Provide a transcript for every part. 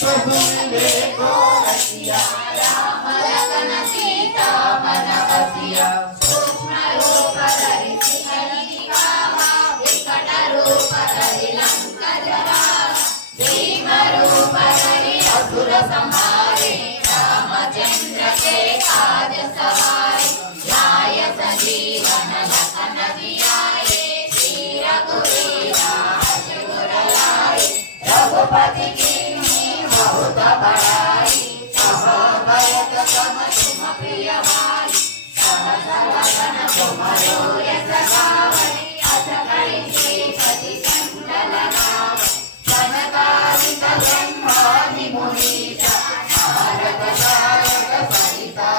प्रभु मिले को रसिया राम लखन सीता मन बसिया सूक्ष्म रूप धरि सिंह दिखावा विकट रूप धरि लंका जरावा भीम रूप धरि असुर संहारे रामचंद्र के काज सवारे लाय संजीवन लखन जियाए श्री रघुवीरा रघुवर लाए रघुपति कीन्ही बहुत बड़ाई कहो भयत सम तुम प्रिय भाई सहस लगन तुमरो यश गावै अस कहि श्रीपति कंठ लगावै सनकादिक ब्रह्मादि मुनीसा नारद शारद सहिता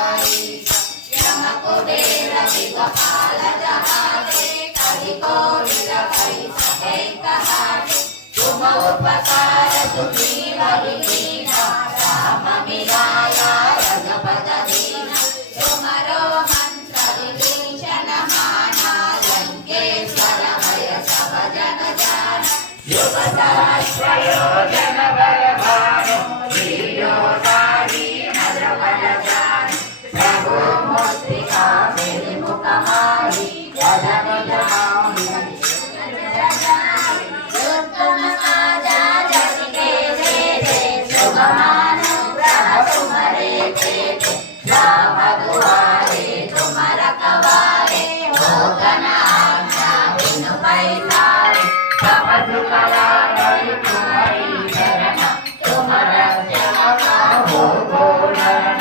यम कुबेर दिक्पाल जहाते कवि कोविद कहि सके कहाते तुम उपकार सुग्रीव कीन्हा राम मिलाया रघुपत दीन्हा तुमरो मंत्र विभीषण माना लंकेश्वर भय सब जन जाना युग सहस्र योजन बल भानु लील्योतारी मधुर बल जानु प्रभु मुद्रिका मेरि मुख माहि जगन जमाहि उत्तम काजा जगि के दे शुभमानुग्रह तुम्हारे पेटे राम दुआरे तुम रखवारे हो गण आज्ञा बिनु पैसारे सब सुख लाभै तुम्हारी शरण तुम रक्षक हो गोरण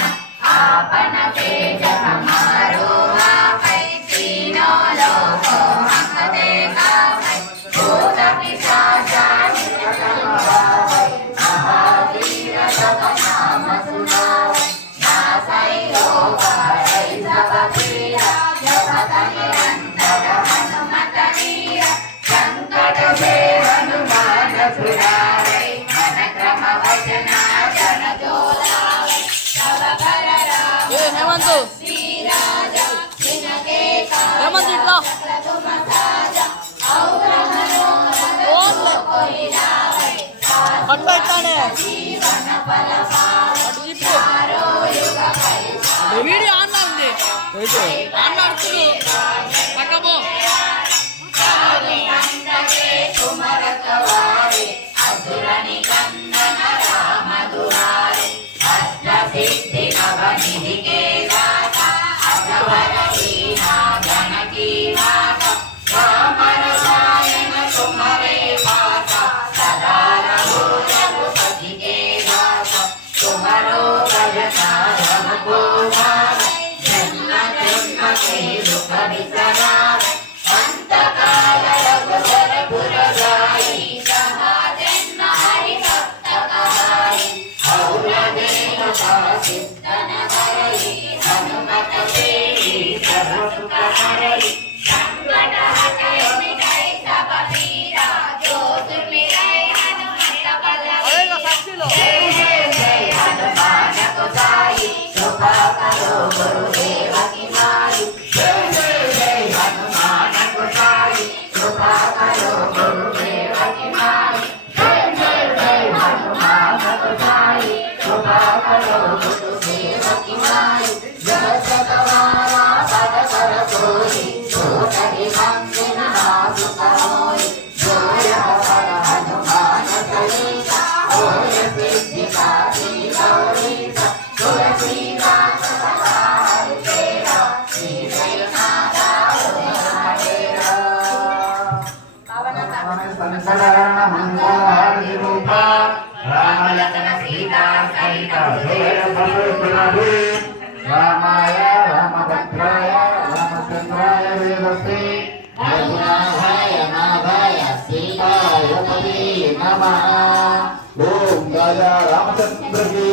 आपन तेज समारो आपै तीनों लोक हंसते गावै भूत पिशाच नित्य संहारै महावीर जप नाम सुनावै नासै रोग हरै सब पीड़ा जपत निरंतर हनुमत वीरा संकट से हनुमान छुड़ावै मन क्रम वचना जन जो लावै सब कर राम श्री राजा जिनके काज तुम साजा और मनोरथ कोई लावै जीवन फल पावै चारों युग परिपावै तुम रखवारे असुर निकंदन राम दुआरे अष्ट सिद्धि नव निधि के दाता असवर दीना जानकी माता राम रसायन तुम्हारे पासा सदा रहो रघुपति के दासा तुम्हारो भजन हमको भावै जन्म जन्म के दुख बिसरावै अंत काल रघुवर पुर जाई सहा जन्म हरि भक्त कहाई और देवता सिद्धन धरई हनुमत तेरी सब सुख हरई संकट हटै मिटै सब पीरा जो सुमिरै हनुमत बल जय जय हनुमान गोसाई कृपा करो गुरुदेव की नाई जय जय हनुमान गोसाई कृपा करो गुरुदेव की नाई जय जय हनुमान गोसाई कृपा करो गुरुदेव की नाई जय सतवारा पद कर कोई छोटहि मंदिर नाथ होई जोय हर हनुमान चालीसा होय सिद्धि साधी गौरीसा तुलसीदास सदा हरितेरा श्री जयनाथ हरितेरा संकटहरण मंगलहारि रूपा राम लखन सीता सहित हृदय रामाय रामभद्राय रामचंद्राय वेदसे रघुनाथाय नाथाय सीताय पते नमः ओम जय रामचंद्र की